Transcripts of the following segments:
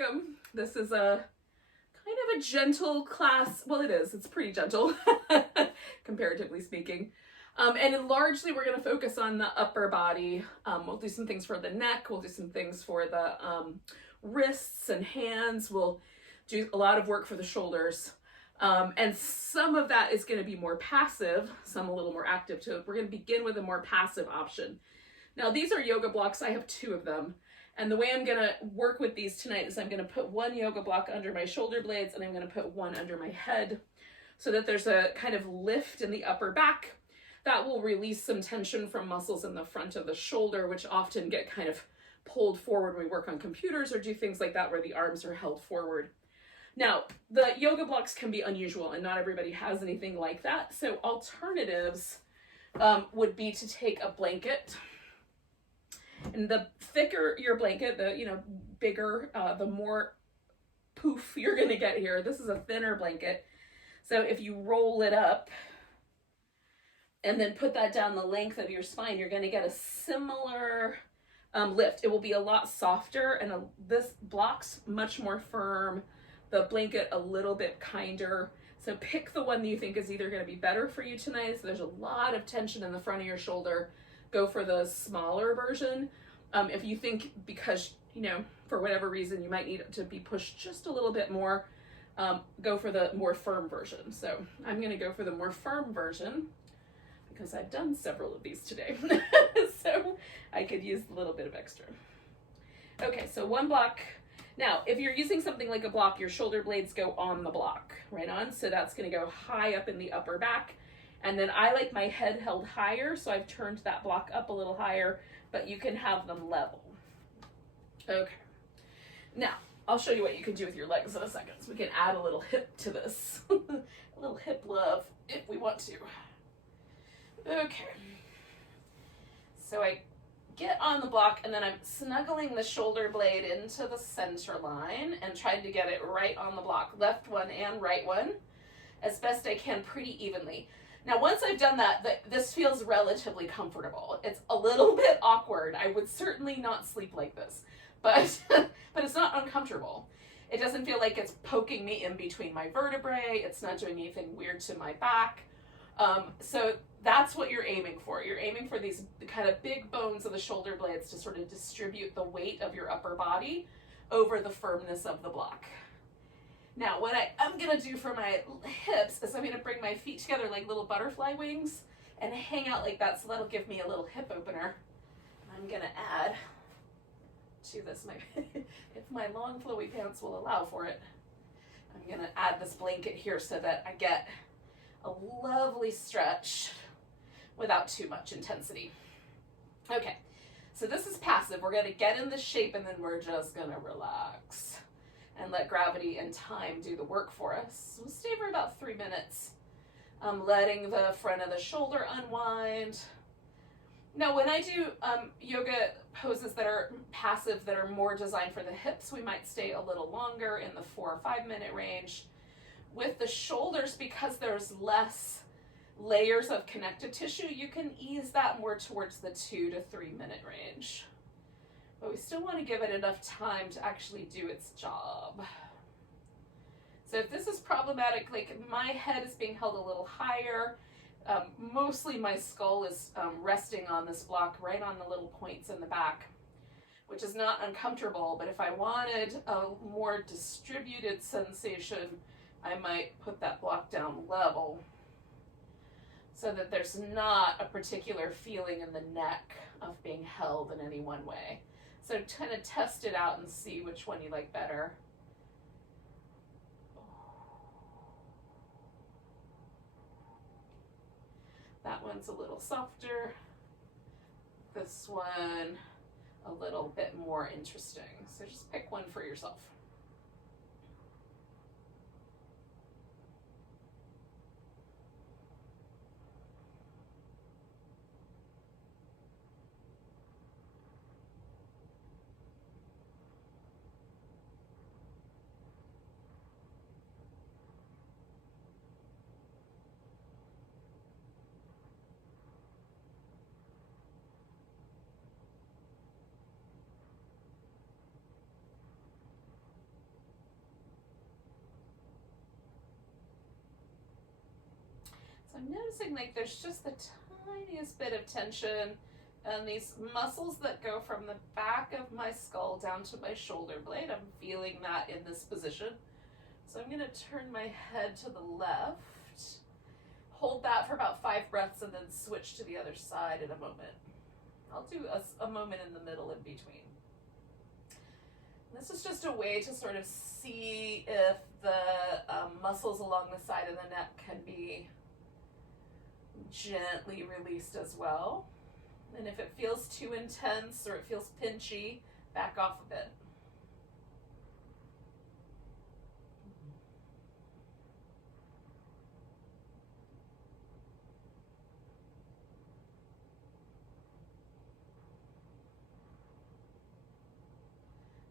welcome. This is a kind of a gentle class. Well, it is. It's pretty gentle, comparatively speaking. And largely we're going to focus on the upper body. We'll do some things for the neck. We'll do some things for the wrists and hands. We'll do a lot of work for the shoulders. And some of that is going to be more passive, some a little more active too. We're going to begin with a more passive option. Now, these are yoga blocks. I have 2 of them. And the way I'm going to work with these tonight is I'm going to put one yoga block under my shoulder blades and I'm going to put one under my head so that there's a kind of lift in the upper back. That will release some tension from muscles in the front of the shoulder, which often get kind of pulled forward when we work on computers or do things like that where the arms are held forward. Now, the yoga blocks can be unusual and not everybody has anything like that. So alternatives would be to take a blanket. And the thicker your blanket, the bigger, the more poof you're going to get here. This is a thinner blanket. So if you roll it up and then put that down the length of your spine, you're going to get a similar lift. It will be a lot softer and this block's much more firm. The blanket a little bit kinder. So pick the one that you think is either going to be better for you tonight. So there's a lot of tension in the front of your shoulder. Go for the smaller version. If you think because, for whatever reason, you might need it to be pushed just a little bit more, go for the more firm version. So I'm going to go for the more firm version because I've done several of these today. So I could use a little bit of extra. Okay, so one block. Now, if you're using something like a block, your shoulder blades go on the block, right on. So that's going to go high up in the upper back. And then I like my head held higher, so I've turned that block up a little higher, but you can have them level. Okay. Now, I'll show you what you can do with your legs in a second. So we can add a little hip to this. A little hip love if we want to. Okay. So I get on the block and then I'm snuggling the shoulder blade into the center line and trying to get it right on the block, left one and right one, as best I can pretty evenly. Now, once I've done that, this feels relatively comfortable. It's a little bit awkward. I would certainly not sleep like this, but it's not uncomfortable. It doesn't feel like it's poking me in between my vertebrae. It's not doing anything weird to my back. So that's what you're aiming for. You're aiming for these kind of big bones of the shoulder blades to sort of distribute the weight of your upper body over the firmness of the block. Now, what I'm going to do for my hips is I'm going to bring my feet together like little butterfly wings and hang out like that, so that'll give me a little hip opener. I'm going to add to this, if my long flowy pants will allow for it, I'm going to add this blanket here so that I get a lovely stretch without too much intensity. Okay, so this is passive. We're going to get in this shape and then we're just going to relax and let gravity and time do the work for us. We'll stay for about 3 minutes, letting the front of the shoulder unwind. Now, when I do yoga poses that are passive, that are more designed for the hips, we might stay a little longer in the 4 or 5 minute range. With the shoulders, because there's less layers of connective tissue, you can ease that more towards the 2 to 3 minute range. But we still want to give it enough time to actually do its job. So if this is problematic, like my head is being held a little higher, mostly my skull is resting on this block right on the little points in the back, which is not uncomfortable, but if I wanted a more distributed sensation, I might put that block down level so that there's not a particular feeling in the neck of being held in any one way. So kind of test it out and see which one you like better. That one's a little softer. This one a little bit more interesting. So just pick one for yourself. I'm noticing like there's just the tiniest bit of tension, and these muscles that go from the back of my skull down to my shoulder blade, I'm feeling that in this position. So I'm going to turn my head to the left, hold that for about 5 breaths, and then switch to the other side in a moment. I'll do a moment in the middle in between. This is just a way to sort of see if the muscles along the side of the neck can be gently released as well. And if it feels too intense or it feels pinchy, back off a bit.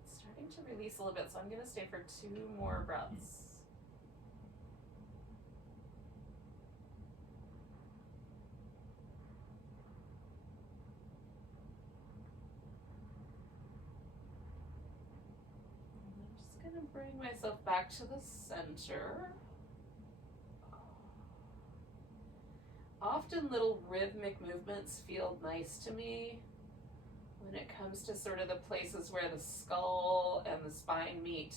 Starting to release a little bit, so I'm going to stay for 2 more breaths. I'm just going to bring myself back to the center. Often little rhythmic movements feel nice to me when it comes to sort of the places where the skull and the spine meet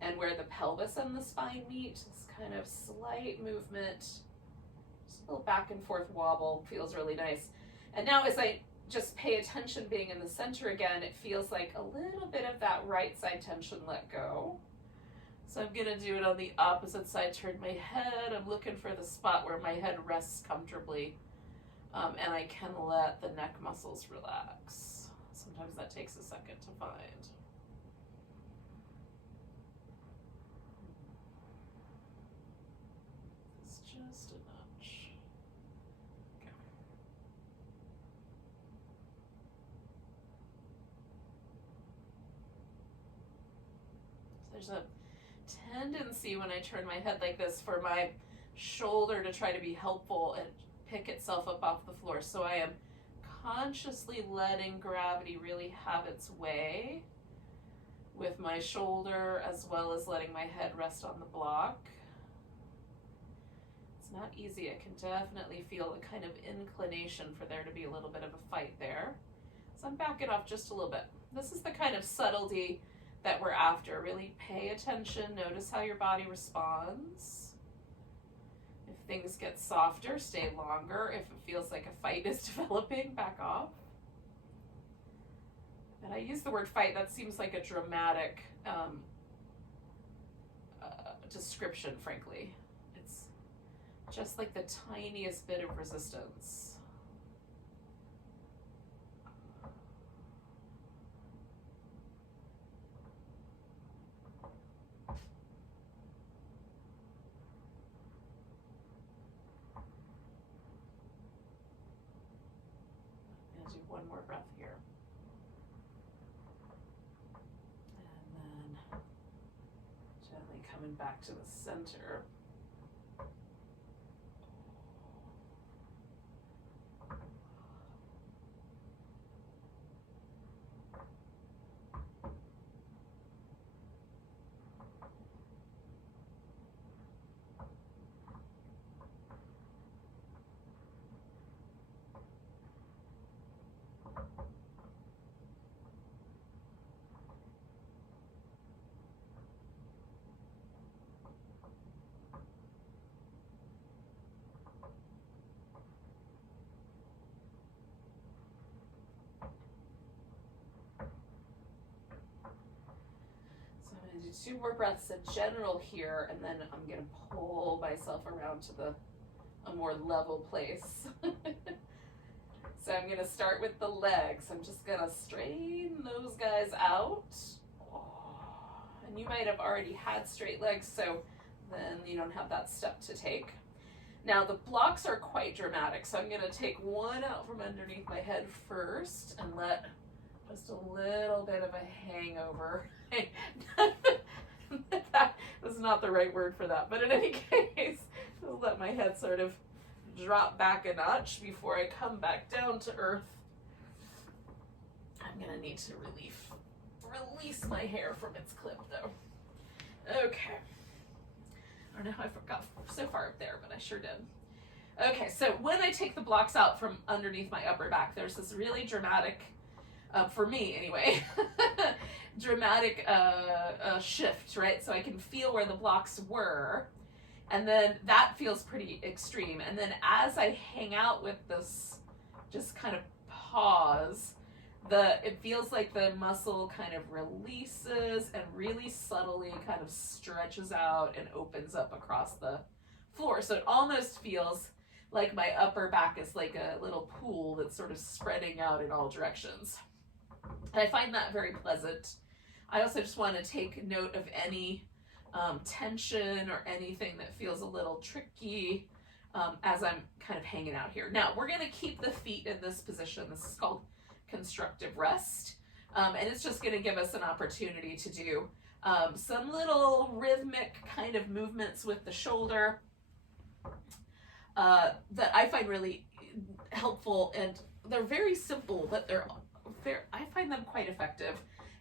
and where the pelvis and the spine meet. This kind of slight movement, just a little back and forth wobble feels really nice. And now as I just pay attention being in the center again, it feels like a little bit of that right side tension let go. So I'm going to do it on the opposite side. Turn my head. I'm looking for the spot where my head rests comfortably. And I can let the neck muscles relax. Sometimes that takes a second to find. It's just a nudge. Okay. So there's a tendency when I turn my head like this for my shoulder to try to be helpful and pick itself up off the floor. So I am consciously letting gravity really have its way with my shoulder, as well as letting my head rest on the block. It's not easy. I can definitely feel a kind of inclination for there to be a little bit of a fight there. So I'm backing off just a little bit. This is the kind of subtlety that we're after. Really pay attention, notice how your body responds. If things get softer, stay longer. If it feels like a fight is developing, back off. And I use the word fight, that seems like a dramatic description, frankly. It's just like the tiniest bit of resistance. Do one more breath here. And then gently coming back to the center. Do 2 more breaths in general here, and then I'm going to pull myself around to a more level place. So I'm going to start with the legs. I'm just going to straighten those guys out. And you might have already had straight legs, so then you don't have that step to take. Now the blocks are quite dramatic, so I'm going to take one out from underneath my head first and let just a little bit of a hangover. That was not the right word for that, but in any case, just let my head sort of drop back a notch before I come back down to earth. I'm gonna need to release my hair from its clip though. Okay. I don't know how I got so far up there, but I sure did. Okay, so when I take the blocks out from underneath my upper back, there's this really dramatic, for me anyway, dramatic shift, right? So I can feel where the blocks were, and then that feels pretty extreme. And then as I hang out with this just kind of pause, it feels like the muscle kind of releases and really subtly kind of stretches out and opens up across the floor. So it almost feels like my upper back is like a little pool that's sort of spreading out in all directions. And I find that very pleasant. I also just want to take note of any tension or anything that feels a little tricky as I'm kind of hanging out here. Now, we're going to keep the feet in this position. This is called constructive rest. And it's just going to give us an opportunity to do some little rhythmic kind of movements with the shoulder that I find really helpful, and they're very simple, but I find them quite effective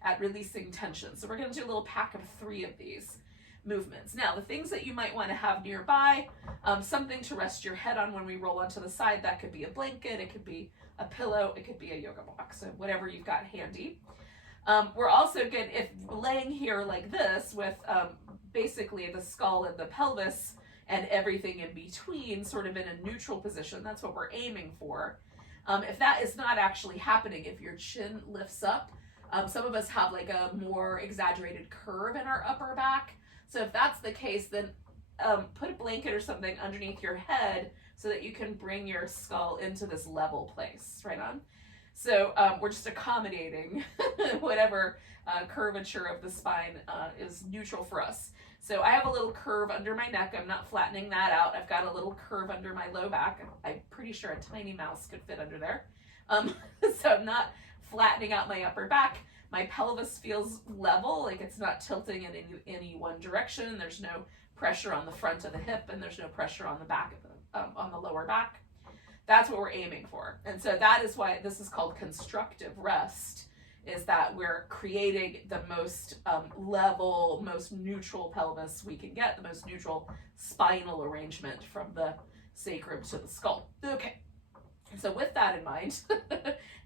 at releasing tension. So we're going to do a little pack of 3 of these movements. Now, the things that you might want to have nearby, something to rest your head on when we roll onto the side. That could be a blanket, it could be a pillow, it could be a yoga block, so whatever you've got handy. We're also good if laying here like this with basically the skull and the pelvis and everything in between sort of in a neutral position. That's what we're aiming for. If that is not actually happening, if your chin lifts up, some of us have like a more exaggerated curve in our upper back. So if that's the case, then put a blanket or something underneath your head so that you can bring your skull into this level place, right on? So we're just accommodating whatever curvature of the spine is neutral for us. So I have a little curve under my neck. I'm not flattening that out. I've got a little curve under my low back. I'm pretty sure a tiny mouse could fit under there. So I'm not flattening out my upper back. My pelvis feels level, like it's not tilting in any one direction. There's no pressure on the front of the hip, and there's no pressure on the back of on the lower back. That's what we're aiming for. And so that is why this is called constructive rest, is that we're creating the most level, most neutral pelvis we can get, the most neutral spinal arrangement from the sacrum to the skull. Okay, so with that in mind,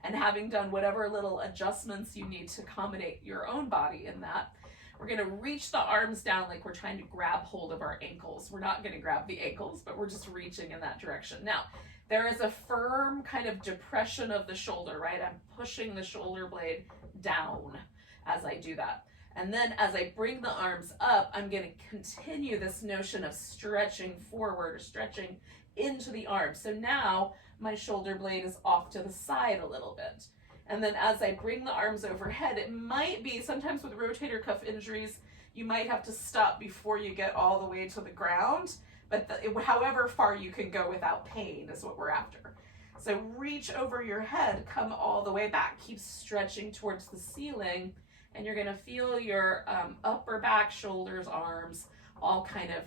and having done whatever little adjustments you need to accommodate your own body in that, we're going to reach the arms down like we're trying to grab hold of our ankles. We're not going to grab the ankles, but we're just reaching in that direction. Now, there is a firm kind of depression of the shoulder, right? I'm pushing the shoulder blade down as I do that. And then as I bring the arms up, I'm going to continue this notion of stretching forward or stretching into the arms. So now my shoulder blade is off to the side a little bit. And then as I bring the arms overhead, it might be, sometimes with rotator cuff injuries, you might have to stop before you get all the way to the ground. But however far you can go without pain is what we're after. So reach over your head, come all the way back, keep stretching towards the ceiling, and you're going to feel your upper back, shoulders, arms, all kind of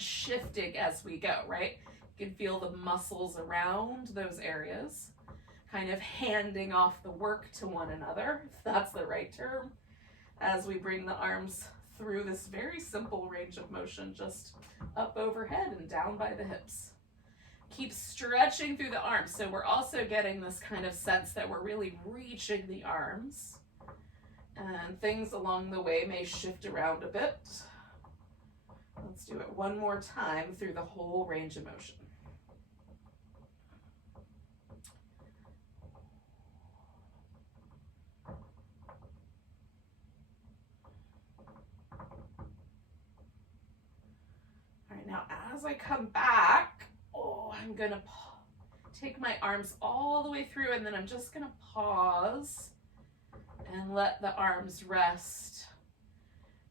shifting as we go, right? You can feel the muscles around those areas, kind of handing off the work to one another, if that's the right term, as we bring the arms through this very simple range of motion, just up overhead and down by the hips. Keep stretching through the arms. So we're also getting this kind of sense that we're really reaching the arms, and things along the way may shift around a bit. Let's do it one more time through the whole range of motion. All right, now as I come back, I'm gonna take my arms all the way through, and then I'm just gonna pause and let the arms rest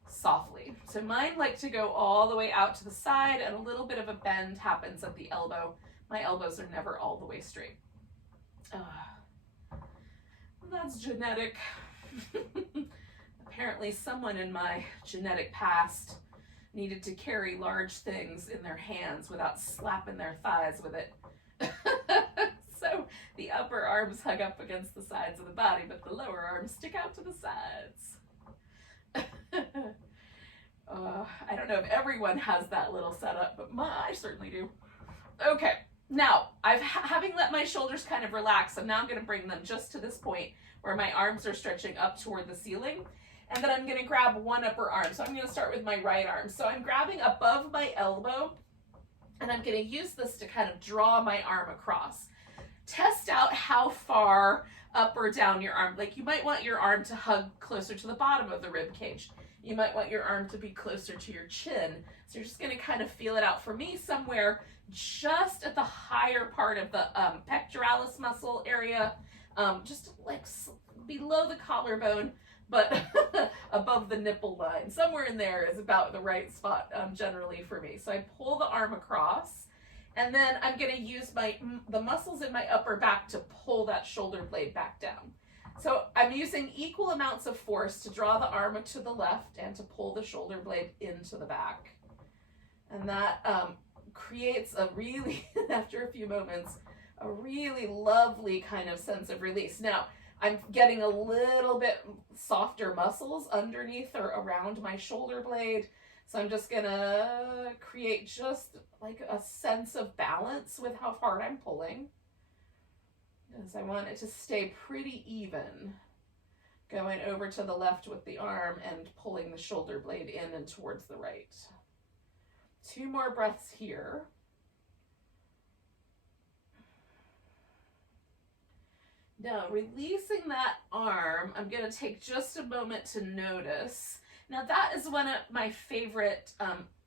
softly. So mine like to go all the way out to the side, and a little bit of a bend happens at the elbow. My elbows are never all the way straight. That's genetic. Apparently someone in my genetic past needed to carry large things in their hands without slapping their thighs with it. So the upper arms hug up against the sides of the body, but the lower arms stick out to the sides. I don't know if everyone has that little setup, but I certainly do. Okay, now having let my shoulders kind of relax, and now I'm going to bring them just to this point where my arms are stretching up toward the ceiling. And then I'm going to grab one upper arm. So I'm going to start with my right arm. So I'm grabbing above my elbow, and I'm going to use this to kind of draw my arm across. Test out how far up or down your arm. Like, you might want your arm to hug closer to the bottom of the rib cage. You might want your arm to be closer to your chin. So you're just going to kind of feel it out. For me, somewhere just at the higher part of the pectoralis muscle area, just like below the collarbone, but above the nipple line. Somewhere in there is about the right spot generally for me. So I pull the arm across, and then I'm going to use the muscles in my upper back to pull that shoulder blade back down. So I'm using equal amounts of force to draw the arm to the left and to pull the shoulder blade into the back. And that creates a really, after a few moments, a really lovely kind of sense of release. Now, I'm getting a little bit softer muscles underneath or around my shoulder blade. So I'm just gonna create just like a sense of balance with how hard I'm pulling, because I want it to stay pretty even, going over to the left with the arm and pulling the shoulder blade in and towards the right. 2 more breaths here. Now, releasing that arm, I'm going to take just a moment to notice. Now, that is one of my favorite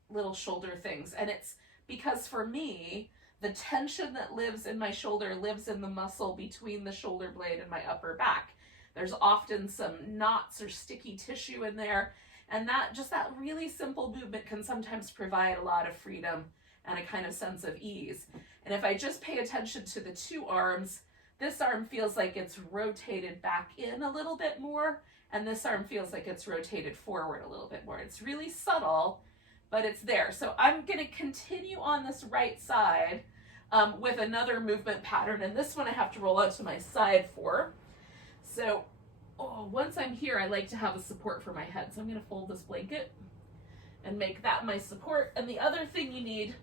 little shoulder things, and it's because for me, the tension that lives in my shoulder lives in the muscle between the shoulder blade and my upper back. There's often some knots or sticky tissue in there, and that really simple movement can sometimes provide a lot of freedom and a kind of sense of ease. And if I just pay attention to the 2 arms, this arm feels like it's rotated back in a little bit more, and this arm feels like it's rotated forward a little bit more. It's really subtle, but it's there. So I'm going to continue on this right side with another movement pattern, and this one I have to roll out to my side for. So once I'm here, I like to have a support for my head. So I'm going to fold this blanket and make that my support. And the other thing you need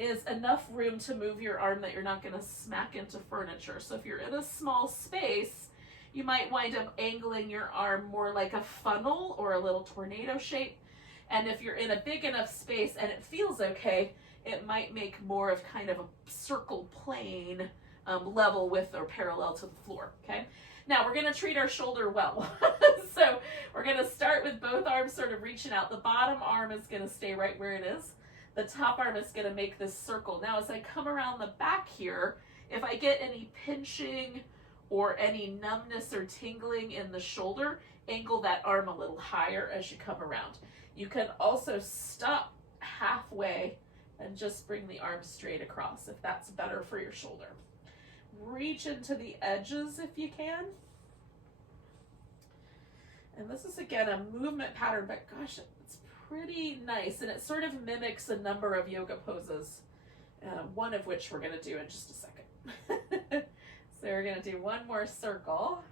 is enough room to move your arm that you're not going to smack into furniture. So if you're in a small space, you might wind up angling your arm more like a funnel or a little tornado shape. And if you're in a big enough space and it feels okay, it might make more of kind of a circle plane level with or parallel to the floor, okay? Now we're gonna treat our shoulder well. So we're gonna start with both arms sort of reaching out. The bottom arm is gonna stay right where it is. The top arm is gonna make this circle. Now as I come around the back here, if I get any pinching or any numbness or tingling in the shoulder, angle that arm a little higher as you come around. You can also stop halfway and just bring the arm straight across if that's better for your shoulder. Reach into the edges if you can. And this is again a movement pattern, but gosh, it's pretty nice, and it sort of mimics a number of yoga poses, one of which we're going to do in just a second. So we're going to do one more circle.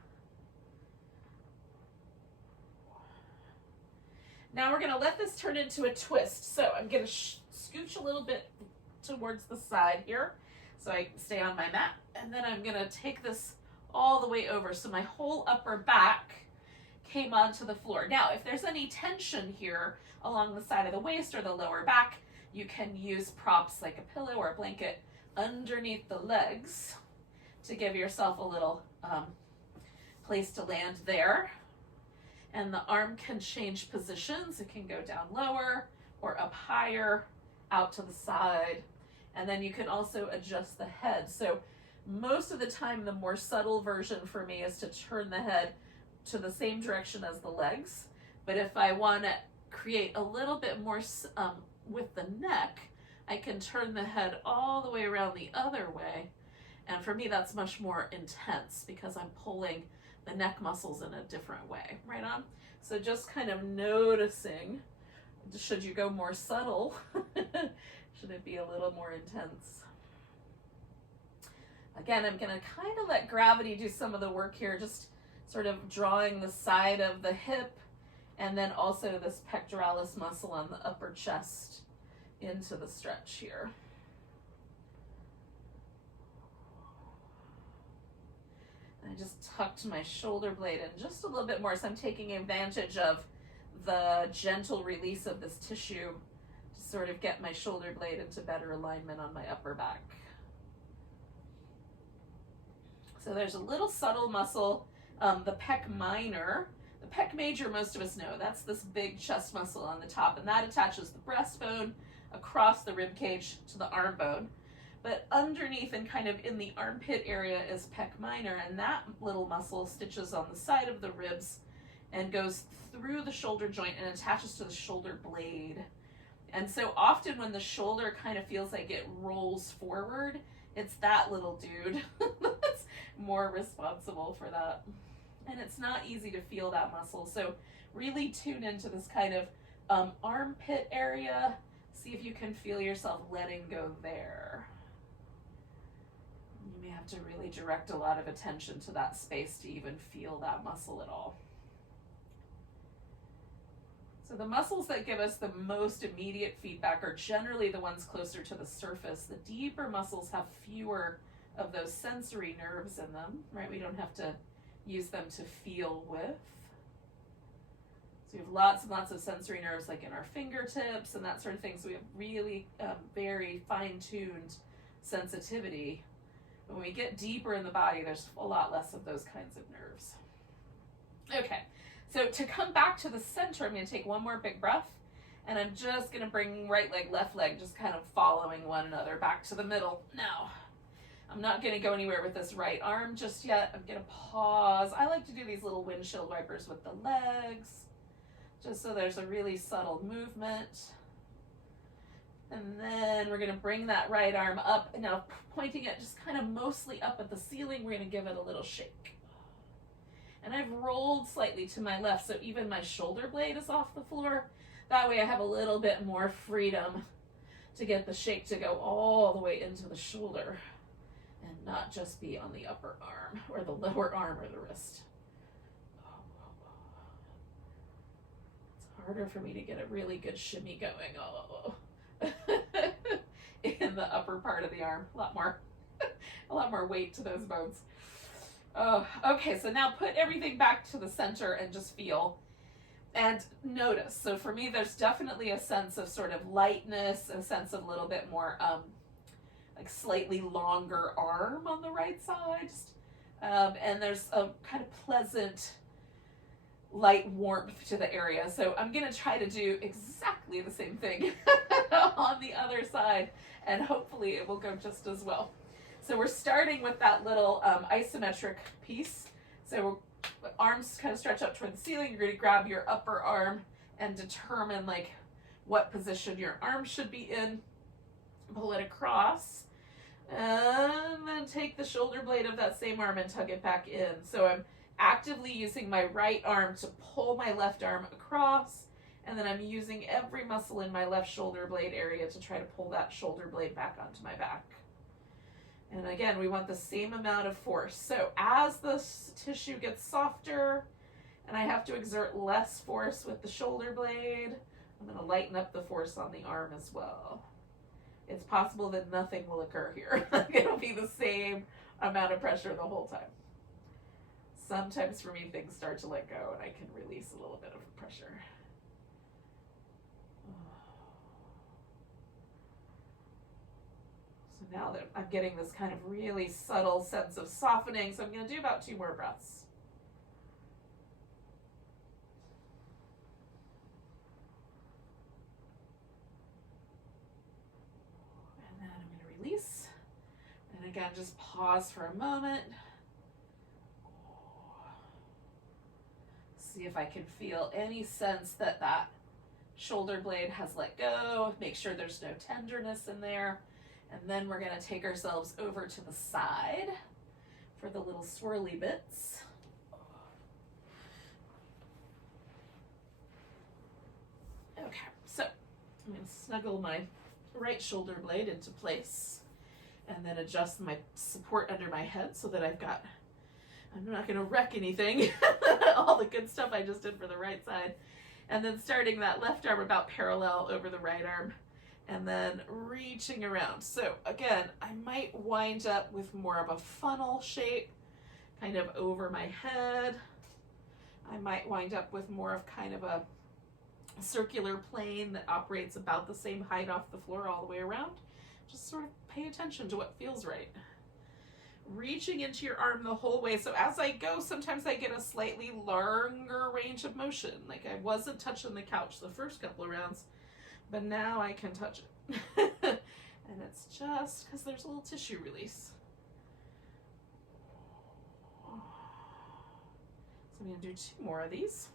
Now we're going to let this turn into a twist. So I'm going to scooch a little bit towards the side here so I can stay on my mat. And then I'm going to take this all the way over. So my whole upper back came onto the floor. Now, if there's any tension here along the side of the waist or the lower back, you can use props like a pillow or a blanket underneath the legs to give yourself a little place to land there. And the arm can change positions. It can go down lower or up higher, out to the side. And then you can also adjust the head. So most of the time, the more subtle version for me is to turn the head to the same direction as the legs. But if I want to create a little bit more with the neck, I can turn the head all the way around the other way. And for me, that's much more intense because I'm pulling the neck muscles in a different way, right on? So just kind of noticing, should you go more subtle? Should it be a little more intense? Again, I'm gonna kind of let gravity do some of the work here, just sort of drawing the side of the hip and then also this pectoralis muscle on the upper chest into the stretch here. I just tucked my shoulder blade in just a little bit more, so I'm taking advantage of the gentle release of this tissue to sort of get my shoulder blade into better alignment on my upper back. So there's a little subtle muscle, the pec minor. The pec major, most of us know, that's this big chest muscle on the top, and that attaches the breastbone across the rib cage to the arm bone. But underneath and kind of in the armpit area is pec minor, and that little muscle stitches on the side of the ribs and goes through the shoulder joint and attaches to the shoulder blade. And so often when the shoulder kind of feels like it rolls forward, it's that little dude that's more responsible for that. And it's not easy to feel that muscle. So really tune into this kind of armpit area. See if you can feel yourself letting go there. You may have to really direct a lot of attention to that space to even feel that muscle at all. So the muscles that give us the most immediate feedback are generally the ones closer to the surface. The deeper muscles have fewer of those sensory nerves in them, right? We don't have to use them to feel with. So we have lots and lots of sensory nerves like in our fingertips and that sort of thing. So we have really very fine-tuned sensitivity. When we get deeper in the body, there's a lot less of those kinds of nerves. Okay. So to come back to the center, I'm going to take one more big breath, and I'm just going to bring right leg, left leg, just kind of following one another back to the middle. Now, I'm not going to go anywhere with this right arm just yet. I'm going to pause. I like to do these little windshield wipers with the legs, just so there's a really subtle movement. And then we're going to bring that right arm up. Now, pointing it just kind of mostly up at the ceiling, we're going to give it a little shake. And I've rolled slightly to my left, so even my shoulder blade is off the floor. That way I have a little bit more freedom to get the shake to go all the way into the shoulder and not just be on the upper arm or the lower arm or the wrist. It's harder for me to get a really good shimmy going in the upper part of the arm. A lot more weight to those bones. Okay, so now put everything back to the center and just feel and notice. So for me, there's definitely a sense of sort of lightness, a sense of a little bit more like slightly longer arm on the right side. And there's a kind of pleasant light warmth to the area. So I'm going to try to do exactly the same thing on the other side, and hopefully it will go just as well. So we're starting with that little isometric piece. So arms kind of stretch up toward the ceiling. You're going to grab your upper arm and determine like what position your arm should be in. Pull it across. And then take the shoulder blade of that same arm and tug it back in. So I'm actively using my right arm to pull my left arm across. And then I'm using every muscle in my left shoulder blade area to try to pull that shoulder blade back onto my back. And again, we want the same amount of force. So as the tissue gets softer and I have to exert less force with the shoulder blade, I'm going to lighten up the force on the arm as well. It's possible that nothing will occur here. It'll be the same amount of pressure the whole time. Sometimes for me, things start to let go and I can release a little bit of pressure. So now that I'm getting this kind of really subtle sense of softening, so I'm going to do about 2 more breaths. And then I'm going to release. And again, just pause for a moment. See if I can feel any sense that that shoulder blade has let go. Make sure there's no tenderness in there. And then we're going to take ourselves over to the side for the little swirly bits. Okay, so I'm going to snuggle my right shoulder blade into place and then adjust my support under my head so that I'm not going to wreck anything, all the good stuff I just did for the right side. And then starting that left arm about parallel over the right arm. And then reaching around. So again, I might wind up with more of a funnel shape kind of over my head. I might wind up with more of kind of a circular plane that operates about the same height off the floor all the way around. Just sort of pay attention to what feels right. Reaching into your arm the whole way. So as I go, sometimes I get a slightly longer range of motion. Like I wasn't touching the couch the first couple of rounds, but now I can touch it. And it's just because there's a little tissue release. So I'm going to do 2 more of these.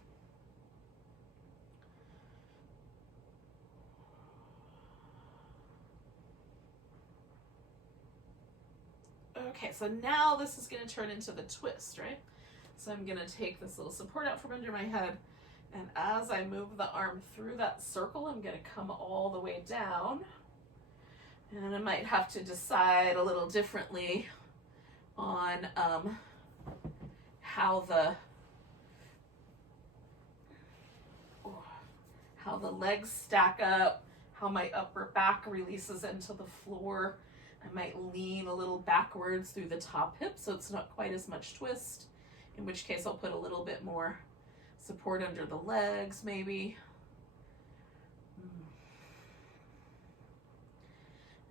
Okay, so now this is going to turn into the twist, right? So I'm going to take this little support out from under my head, and as I move the arm through that circle, I'm going to come all the way down. And I might have to decide a little differently on how the legs stack up, how my upper back releases into the floor. I might lean a little backwards through the top hip so it's not quite as much twist, in which case I'll put a little bit more support under the legs maybe.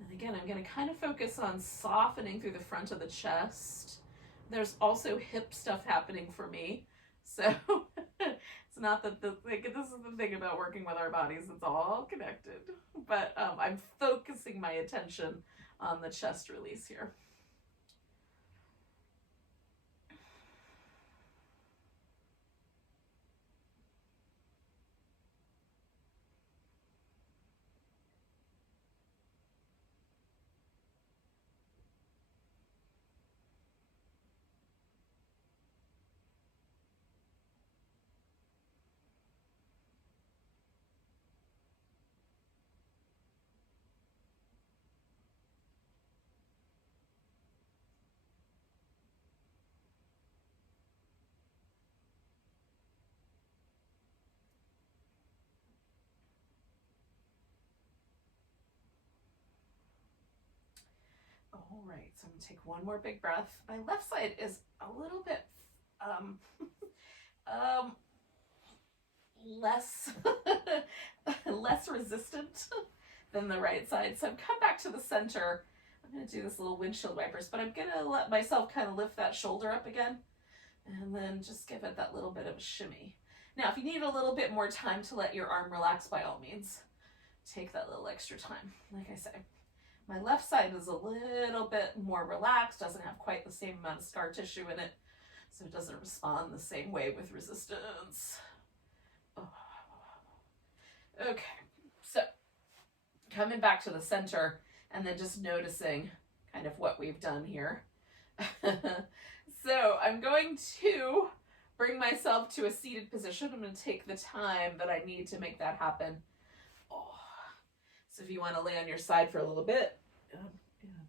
And again, I'm going to kind of focus on softening through the front of the chest. There's also hip stuff happening for me, so it's not that this is the thing about working with our bodies, it's all connected. But I'm focusing my attention on the chest release here. All right, so I'm gonna take one more big breath. My left side is a little bit less less resistant than the right side. So I've come back to the center. I'm gonna do this little windshield wipers, but I'm gonna let myself kind of lift that shoulder up again and then just give it that little bit of a shimmy. Now, if you need a little bit more time to let your arm relax, by all means, take that little extra time. Like I say, my left side is a little bit more relaxed, doesn't have quite the same amount of scar tissue in it, so it doesn't respond the same way with resistance. Oh. Okay, so coming back to the center and then just noticing kind of what we've done here. So I'm going to bring myself to a seated position. I'm going to take the time that I need to make that happen. Oh. So if you want to lay on your side for a little bit,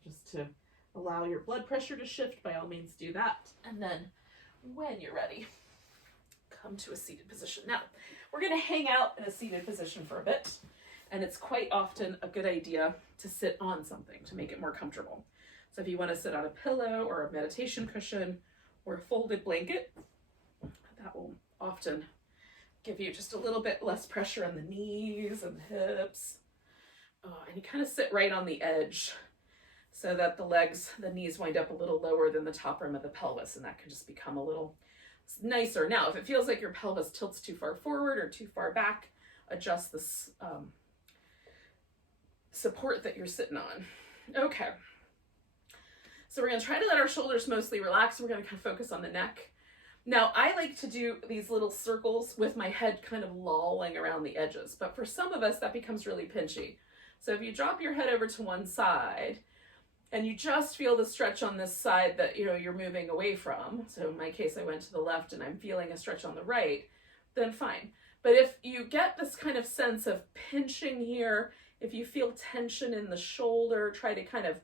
just to allow your blood pressure to shift, by all means do that. And then when you're ready, come to a seated position. Now, we're going to hang out in a seated position for a bit, and it's quite often a good idea to sit on something to make it more comfortable. So if you want to sit on a pillow or a meditation cushion or a folded blanket, that will often give you just a little bit less pressure on the knees and the hips. And you kind of sit right on the edge so that the knees wind up a little lower than the top rim of the pelvis, and that can just become a little nicer. Now, if it feels like your pelvis tilts too far forward or too far back, adjust this support that you're sitting on. Okay. So we're going to try to let our shoulders mostly relax. We're going to kind of focus on the neck. Now, I like to do these little circles with my head kind of lolling around the edges, but for some of us that becomes really pinchy. So if you drop your head over to one side and you just feel the stretch on this side that you're moving away from, so in my case I went to the left and I'm feeling a stretch on the right, then fine. But if you get this kind of sense of pinching here, if you feel tension in the shoulder, try to kind of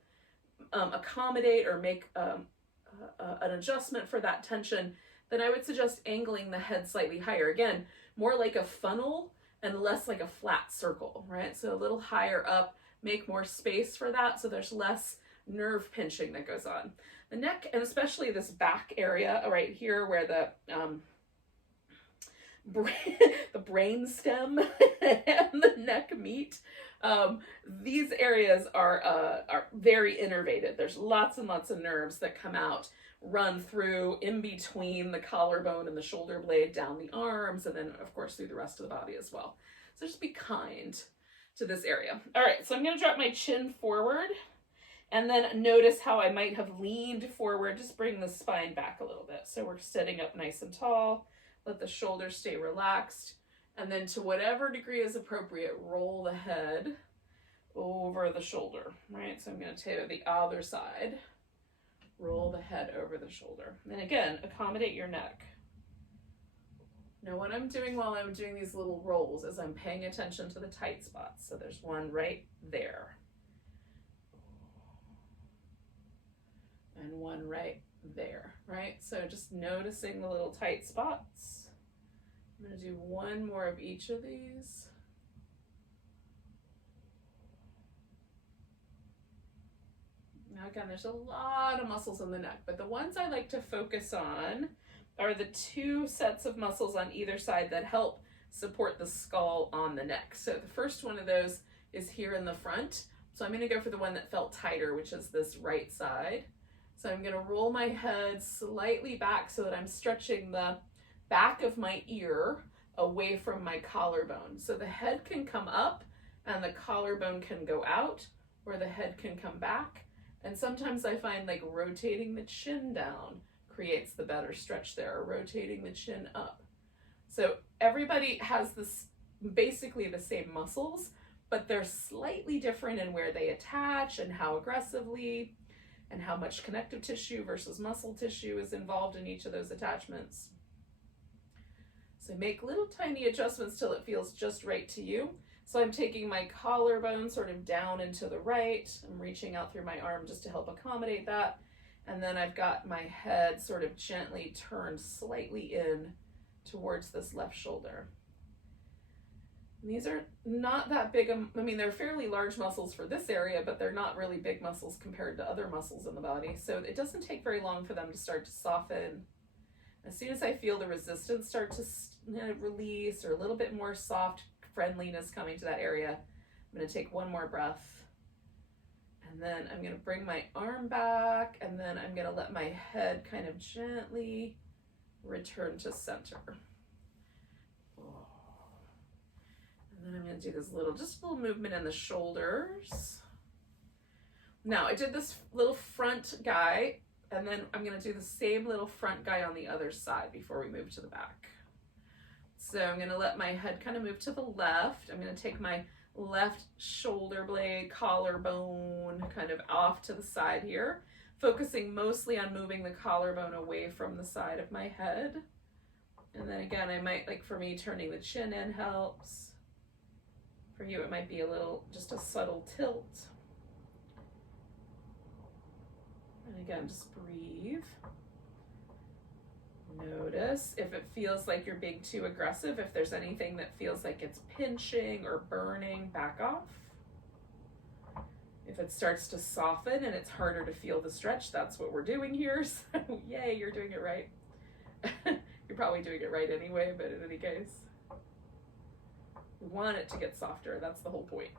accommodate or make an adjustment for that tension, then I would suggest angling the head slightly higher. Again, more like a funnel and less like a flat circle, right? So a little higher up, make more space for that so there's less nerve pinching that goes on. The neck, and especially this back area right here where the the brain stem and the neck meet, these areas are very innervated. There's lots and lots of nerves that come out, run through in between the collarbone and the shoulder blade, down the arms, and then of course through the rest of the body as well. So just be kind to this area. All right, so I'm going to drop my chin forward, and then notice how I might have leaned forward. Just bring the spine back a little bit. So we're sitting up nice and tall. Let the shoulders stay relaxed. And then to whatever degree is appropriate, roll the head over the shoulder, right? So I'm going to take the other side. Roll the head over the shoulder. And again, accommodate your neck. Now what I'm doing while I'm doing these little rolls is I'm paying attention to the tight spots. So there's one right there. And one right there, right? So just noticing the little tight spots. I'm going to do one more of each of these. Now again, there's a lot of muscles in the neck, but the ones I like to focus on are the two sets of muscles on either side that help support the skull on the neck. So the first one of those is here in the front. So I'm going to go for the one that felt tighter, which is this right side. So I'm going to roll my head slightly back so that I'm stretching the back of my ear away from my collarbone. So the head can come up and the collarbone can go out, or the head can come back. And sometimes I find like rotating the chin down creates the better stretch there, or rotating the chin up. So everybody has this basically the same muscles, but they're slightly different in where they attach and how aggressively, and how much connective tissue versus muscle tissue is involved in each of those attachments. So make little tiny adjustments till it feels just right to you. So I'm taking my collarbone sort of down and to the right. I'm reaching out through my arm just to help accommodate that. And then I've got my head sort of gently turned slightly in towards this left shoulder. And these are not that big. I mean, they're fairly large muscles for this area, but they're not really big muscles compared to other muscles in the body. So it doesn't take very long for them to start to soften. As soon as I feel the resistance start to release, or a little bit more soft friendliness coming to that area, I'm going to take one more breath. And then I'm going to bring my arm back, and then I'm going to let my head kind of gently return to center. And then I'm going to do this just a little movement in the shoulders. Now I did this little front guy, and then I'm going to do the same little front guy on the other side before we move to the back. So I'm going to let my head kind of move to the left. I'm going to take my left shoulder blade, collarbone kind of off to the side here, focusing mostly on moving the collarbone away from the side of my head. And then again, I might, like for me, turning the chin in helps. For you, it might be just a subtle tilt. And again, just breathe. Notice if it feels like you're being too aggressive, if there's anything that feels like it's pinching or burning, back off. If it starts to soften and it's harder to feel the stretch, that's what we're doing here. So yay, you're doing it right. You're probably doing it right anyway, but in any case, we want it to get softer. That's the whole point.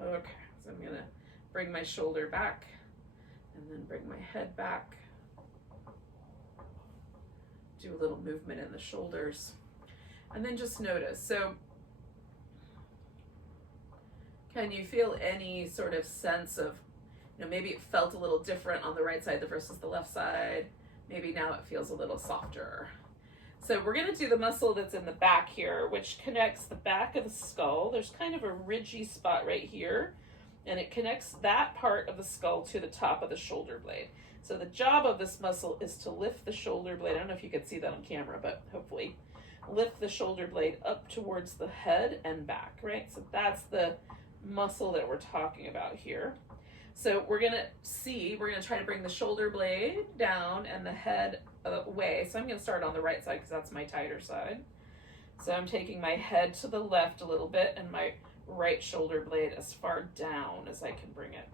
Okay, so I'm gonna bring my shoulder back and then bring my head back. Do a little movement in the shoulders. And then just notice. So can you feel any sort of sense of, maybe it felt a little different on the right side versus the left side. Maybe now it feels a little softer. So we're going to do the muscle that's in the back here, which connects the back of the skull. There's kind of a ridgy spot right here, and it connects that part of the skull to the top of the shoulder blade. So the job of this muscle is to lift the shoulder blade. I don't know if you could see that on camera, but hopefully lift the shoulder blade up towards the head and back, right? So that's the muscle that we're talking about here. So we're going to try to bring the shoulder blade down and the head away. So I'm going to start on the right side because that's my tighter side. So I'm taking my head to the left a little bit and my right shoulder blade as far down as I can bring it.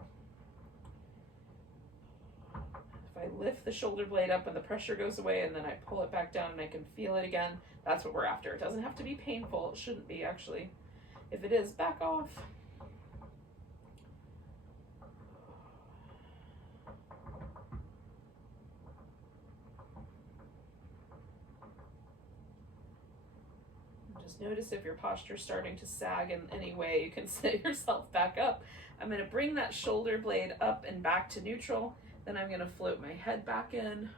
If I lift the shoulder blade up and the pressure goes away and then I pull it back down and I can feel it again, that's what we're after. It doesn't have to be painful. It shouldn't be, actually. If it is, back off. Just notice if your posture's starting to sag in any way, you can set yourself back up. I'm going to bring that shoulder blade up and back to neutral. Then I'm going to float my head back in.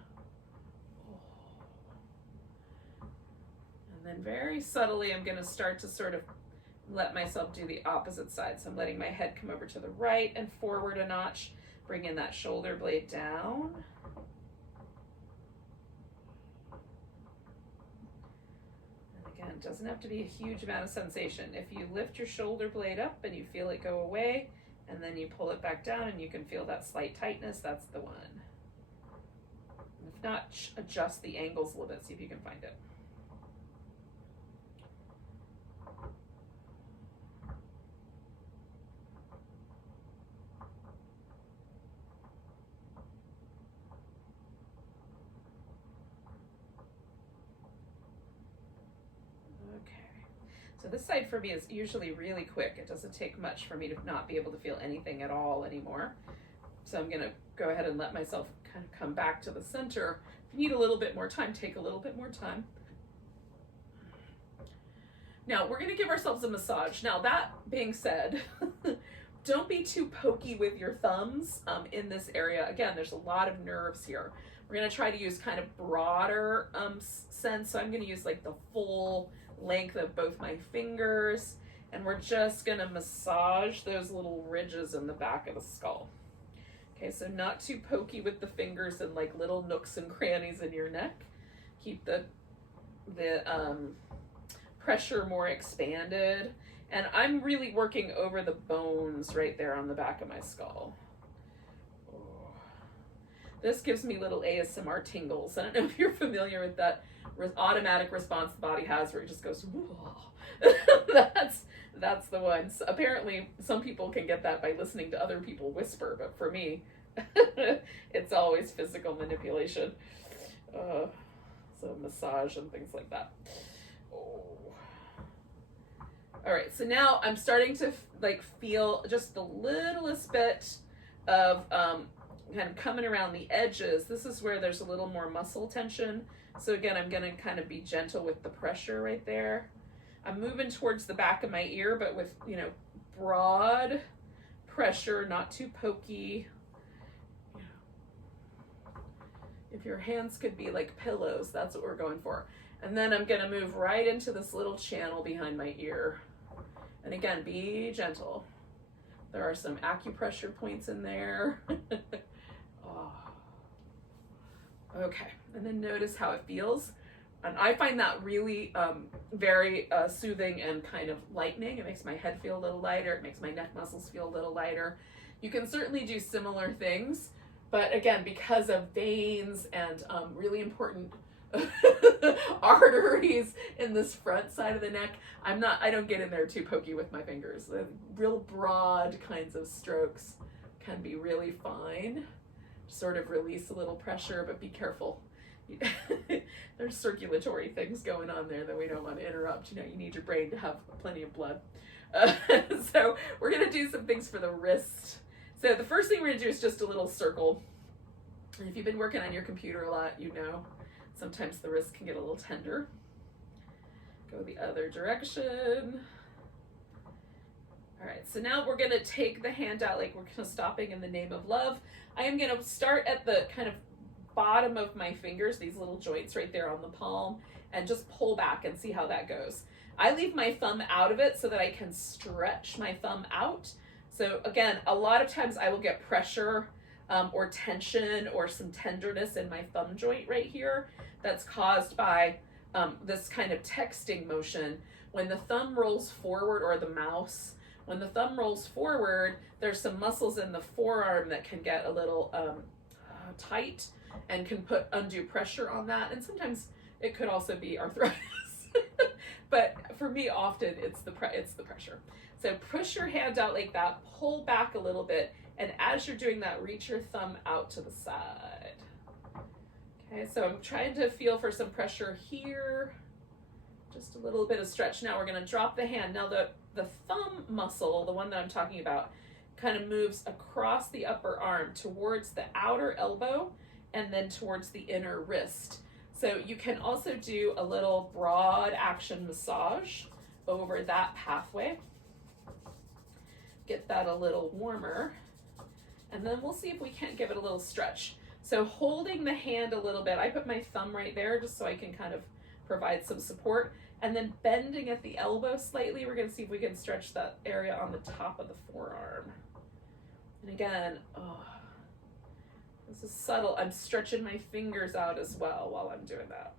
And then very subtly, I'm going to start to sort of let myself do the opposite side. So I'm letting my head come over to the right and forward a notch. Bring in that shoulder blade down. And again, it doesn't have to be a huge amount of sensation. If you lift your shoulder blade up and you feel it go away, and then you pull it back down and you can feel that slight tightness, that's the one. If not, adjust the angles a little bit, see if you can find it. So this side for me is usually really quick. It doesn't take much for me to not be able to feel anything at all anymore. So I'm gonna go ahead and let myself kind of come back to the center. If you need a little bit more time, take a little bit more time. Now we're gonna give ourselves a massage. Now that being said, don't be too pokey with your thumbs in this area. Again, there's a lot of nerves here. We're gonna try to use kind of broader sense. So I'm gonna use like the full length of both my fingers, and we're just gonna massage those little ridges in the back of the skull. Okay, so not too pokey with the fingers and like little nooks and crannies in your neck. Keep the pressure more expanded, and I'm really working over the bones right there on the back of my skull. This gives me little ASMR tingles. I don't know if you're familiar with that automatic response the body has where it just goes, that's the one. So apparently some people can get that by listening to other people whisper, but for me, it's always physical manipulation. So massage and things like that. All right, so now I'm starting to like feel just the littlest bit of kind of coming around the edges. This is where there's a little more muscle tension. So again, I'm gonna kind of be gentle with the pressure right there. I'm moving towards the back of my ear, but with, you know, broad pressure, not too pokey. If your hands could be like pillows, that's what we're going for. And then I'm gonna move right into this little channel behind my ear. And again, be gentle. There are some acupressure points in there. Oh. Okay, and then notice how it feels. And I find that really very soothing and kind of lightening. It makes my head feel a little lighter. It makes my neck muscles feel a little lighter. You can certainly do similar things, but again, because of veins and really important arteries in this front side of the neck, I don't get in there too pokey with my fingers. The real broad kinds of strokes can be really fine. Sort of release a little pressure, but be careful. There's circulatory things going on there that we don't want to interrupt. You know, you need your brain to have plenty of blood. So we're gonna do some things for the wrist. So the first thing we're gonna do is just a little circle. And if you've been working on your computer a lot, you know, sometimes the wrist can get a little tender. Go the other direction. All right, so now we're gonna take the hand out like we're kind of stopping in the name of love. I am gonna start at the kind of bottom of my fingers, these little joints right there on the palm, and just pull back and see how that goes. I leave my thumb out of it so that I can stretch my thumb out. So again, a lot of times I will get pressure or tension or some tenderness in my thumb joint right here that's caused by this kind of texting motion. When the thumb rolls forward, or the mouse, when the thumb rolls forward, there's some muscles in the forearm that can get a little tight and can put undue pressure on that. And sometimes it could also be arthritis. But for me, often it's the pressure. So push your hand out like that, pull back a little bit, and as you're doing that, reach your thumb out to the side. Okay, so I'm trying to feel for some pressure here. Just a little bit of stretch. Now we're going to drop the hand. Now the thumb muscle, the one that I'm talking about, kind of moves across the upper arm towards the outer elbow and then towards the inner wrist. So you can also do a little broad action massage over that pathway. Get that a little warmer. And then we'll see if we can't give it a little stretch. So holding the hand a little bit, I put my thumb right there just so I can kind of provide some support. And then bending at the elbow slightly, we're going to see if we can stretch that area on the top of the forearm. And again, oh, this is subtle. I'm stretching my fingers out as well while I'm doing that.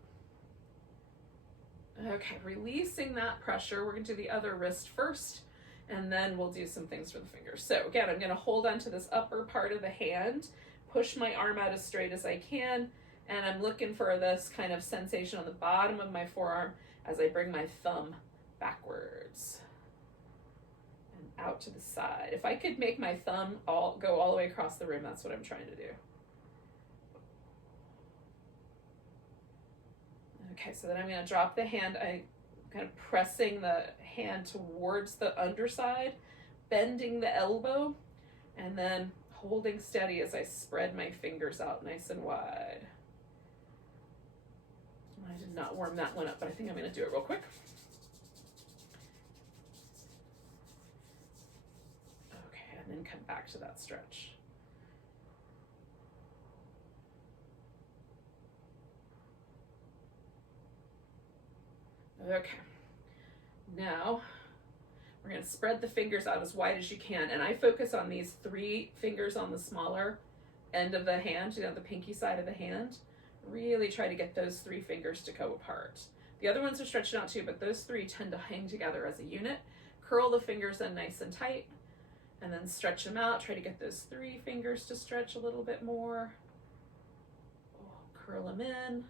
Okay, releasing that pressure. We're going to do the other wrist first, and then we'll do some things for the fingers. So again, I'm going to hold on to this upper part of the hand, push my arm out as straight as I can, and I'm looking for this kind of sensation on the bottom of my forearm as I bring my thumb backwards and out to the side. If I could make my thumb go all the way across the room, that's what I'm trying to do. Okay, so then I'm going to drop the hand. I'm kind of pressing the hand towards the underside, bending the elbow, and then holding steady as I spread my fingers out nice and wide. I did not warm that one up, but I think I'm going to do it real quick. Okay, and then come back to that stretch. Okay, now we're going to spread the fingers out as wide as you can, and I focus on these 3 fingers on the smaller end of the hand, you know, the pinky side of the hand. Really try to get those 3 fingers to go apart. The other ones are stretched out too, but those 3 tend to hang together as a unit. Curl the fingers in nice and tight, and then stretch them out. Try to get those 3 fingers to stretch a little bit more. Curl them in,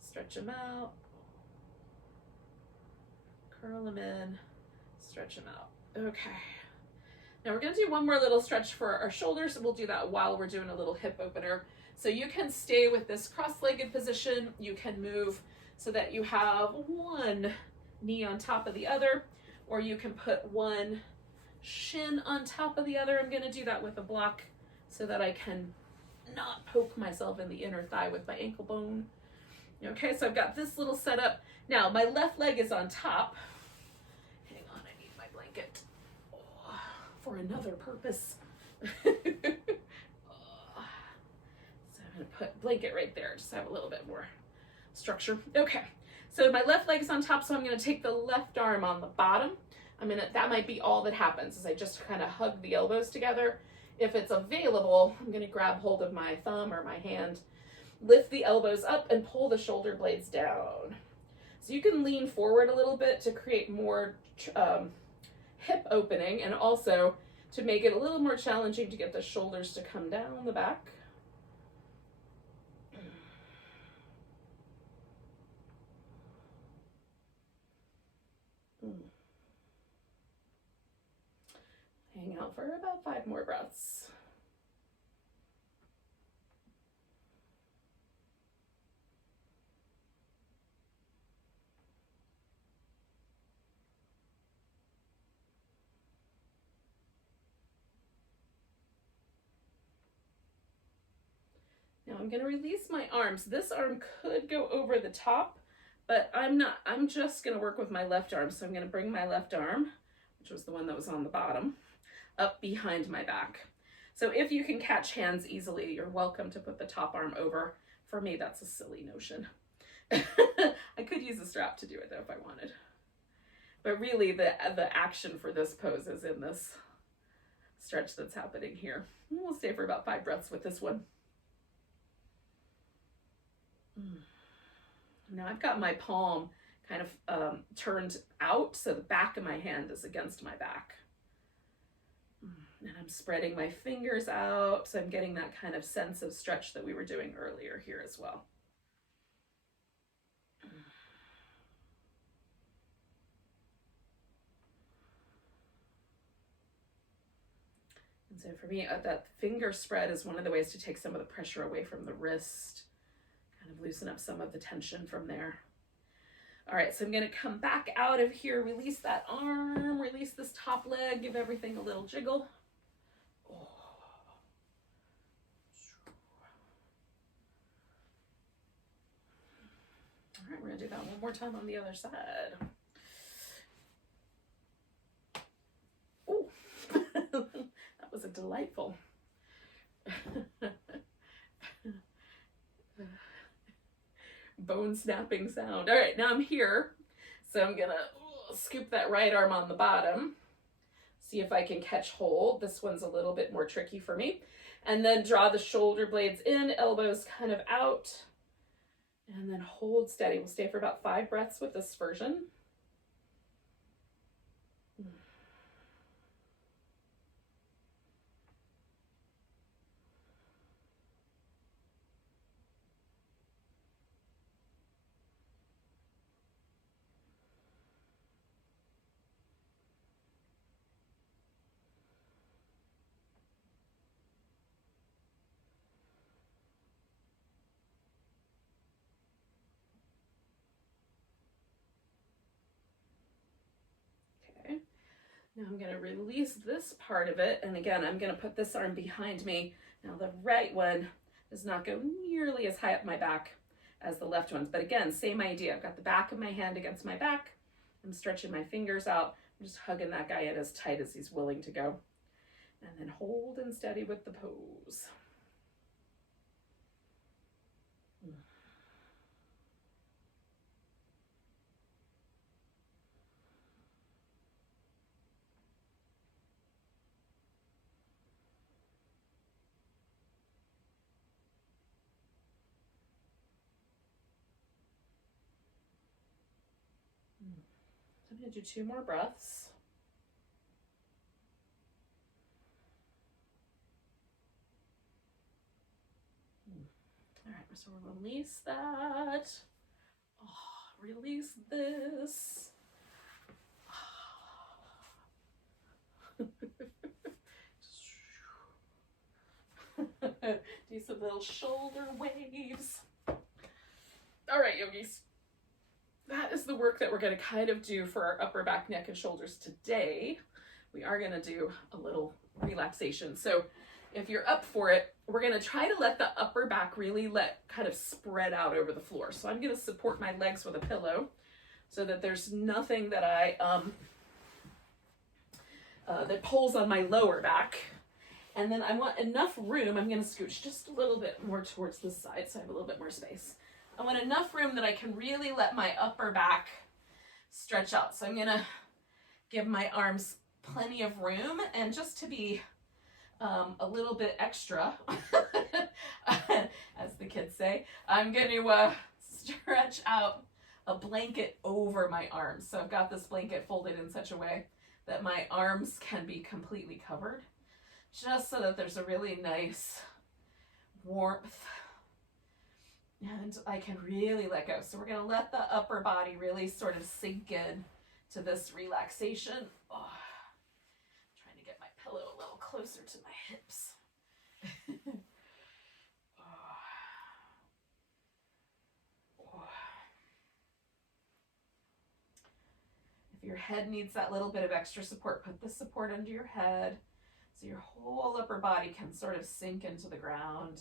stretch them out. Curl them in, stretch them out. Okay. Now we're going to do one more little stretch for our shoulders, and we'll do that while we're doing a little hip opener. So you can stay with this cross-legged position. You can move so that you have one knee on top of the other, or you can put one shin on top of the other. I'm going to do that with a block so that I can not poke myself in the inner thigh with my ankle bone. Okay, so I've got this little setup. Now my left leg is on top. Hang on, I need my blanket for another purpose. I'm going to put blanket right there just to have a little bit more structure. Okay, so my left leg is on top, so I'm going to take the left arm on the bottom. That might be all that happens, is I just kind of hug the elbows together. If it's available, I'm going to grab hold of my thumb or my hand, lift the elbows up, and pull the shoulder blades down. So you can lean forward a little bit to create more hip opening, and also to make it a little more challenging to get the shoulders to come down the back. Hang out for about 5 more breaths. Now I'm going to release my arms. This arm could go over the top, but I'm not. I'm just going to work with my left arm. So I'm going to bring my left arm, which was the one that was on the bottom, up behind my back. So if you can catch hands easily, you're welcome to put the top arm over. For me, that's a silly notion. I could use a strap to do it though if I wanted. But really the action for this pose is in this stretch that's happening here. We'll stay for about 5 breaths with this one. Now I've got my palm kind of turned out, so the back of my hand is against my back. And I'm spreading my fingers out, so I'm getting that kind of sense of stretch that we were doing earlier here as well. So for me, that finger spread is one of the ways to take some of the pressure away from the wrist, kind of loosen up some of the tension from there. All right, so I'm gonna come back out of here, release that arm, release this top leg, give everything a little jiggle. Oh. All right, we're gonna do that one more time on the other side. Oh, that was a delightful. Bone snapping sound. All right, now I'm here. So I'm gonna scoop that right arm on the bottom. See if I can catch hold. This one's a little bit more tricky for me. And then draw the shoulder blades in, elbows kind of out. And then hold steady. We'll stay for about 5 breaths with this version. Okay. Now I'm going to release this part of it. And again, I'm going to put this arm behind me. Now the right one does not go nearly as high up my back as the left ones. But again, same idea. I've got the back of my hand against my back. I'm stretching my fingers out. I'm just hugging that guy in as tight as he's willing to go. And then hold and steady with the pose. So I'm going to do 2 more breaths. All right, so we'll release that. Oh, release this. Do some little shoulder waves. All right, yogis. That is the work that we're going to kind of do for our upper back, neck, and shoulders today. We are going to do a little relaxation. So if you're up for it, we're going to try to let the upper back really kind of spread out over the floor. So I'm going to support my legs with a pillow so that there's nothing that that pulls on my lower back. And then I want enough room. I'm going to scooch just a little bit more towards this side so I have a little bit more space. I want enough room that I can really let my upper back stretch out. So I'm going to give my arms plenty of room, and just to be a little bit extra, as the kids say, I'm going to stretch out a blanket over my arms. So I've got this blanket folded in such a way that my arms can be completely covered, just so that there's a really nice warmth and I can really let go. So we're going to let the upper body really sort of sink in to this relaxation. Oh, trying to get my pillow a little closer to my hips. If your head needs that little bit of extra support, put the support under your head so your whole upper body can sort of sink into the ground.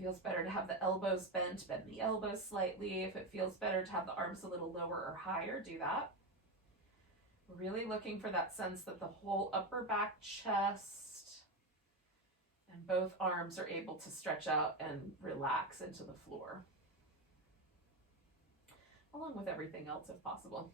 Feels better to have the elbows bent, bend the elbows slightly. If it feels better to have the arms a little lower or higher, do that. We're really looking for that sense that the whole upper back, chest, and both arms are able to stretch out and relax into the floor, along with everything else if possible.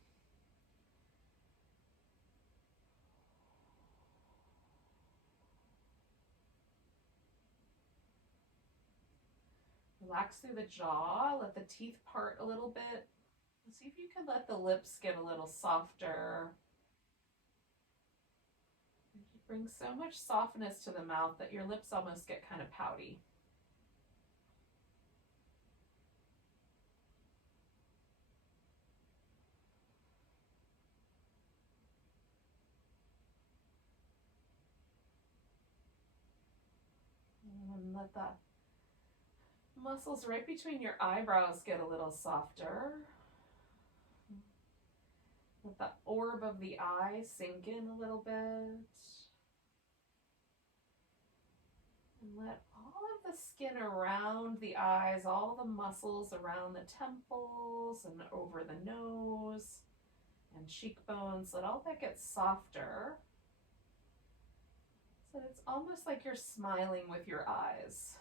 Relax through the jaw, let the teeth part a little bit. See if you can let the lips get a little softer. You bring so much softness to the mouth that your lips almost get kind of pouty. let the muscles right between your eyebrows get a little softer. Let the orb of the eye sink in a little bit. And let all of the skin around the eyes, all the muscles around the temples and over the nose and cheekbones, let all that get softer. So it's almost like you're smiling with your eyes.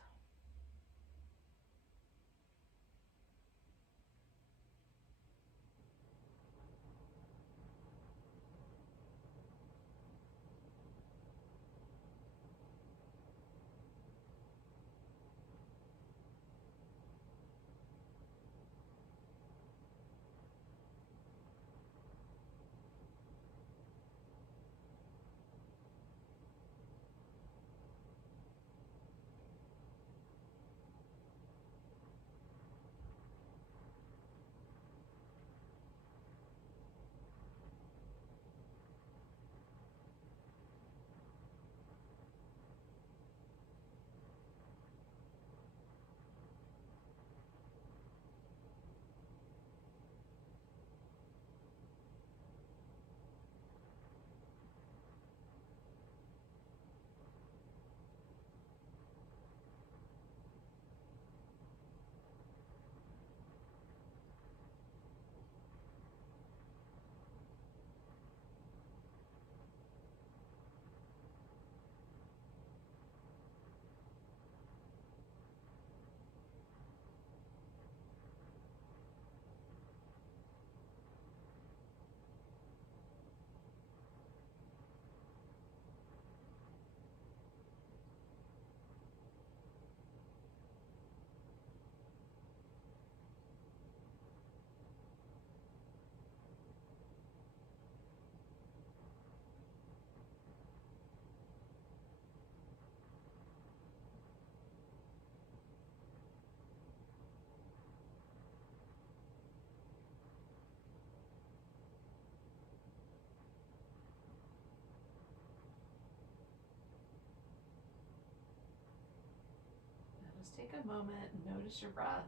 Just take a moment and notice your breath.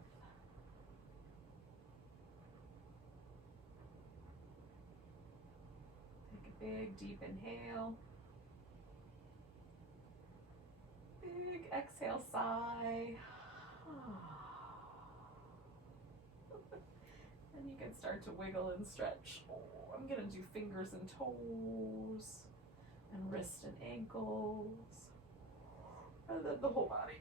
Take a big, deep inhale. Big exhale, sigh. And you can start to wiggle and stretch. Oh, I'm going to do fingers and toes, and wrists and ankles, and then the whole body.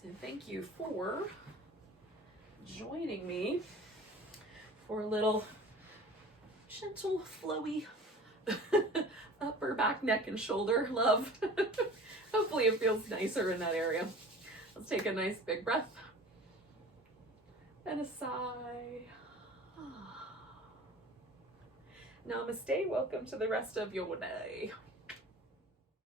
So thank you for joining me for a little gentle, flowy upper back, neck, and shoulder love. Hopefully it feels nicer in that area. Let's take a nice big breath and a sigh. Namaste. Welcome to the rest of your day.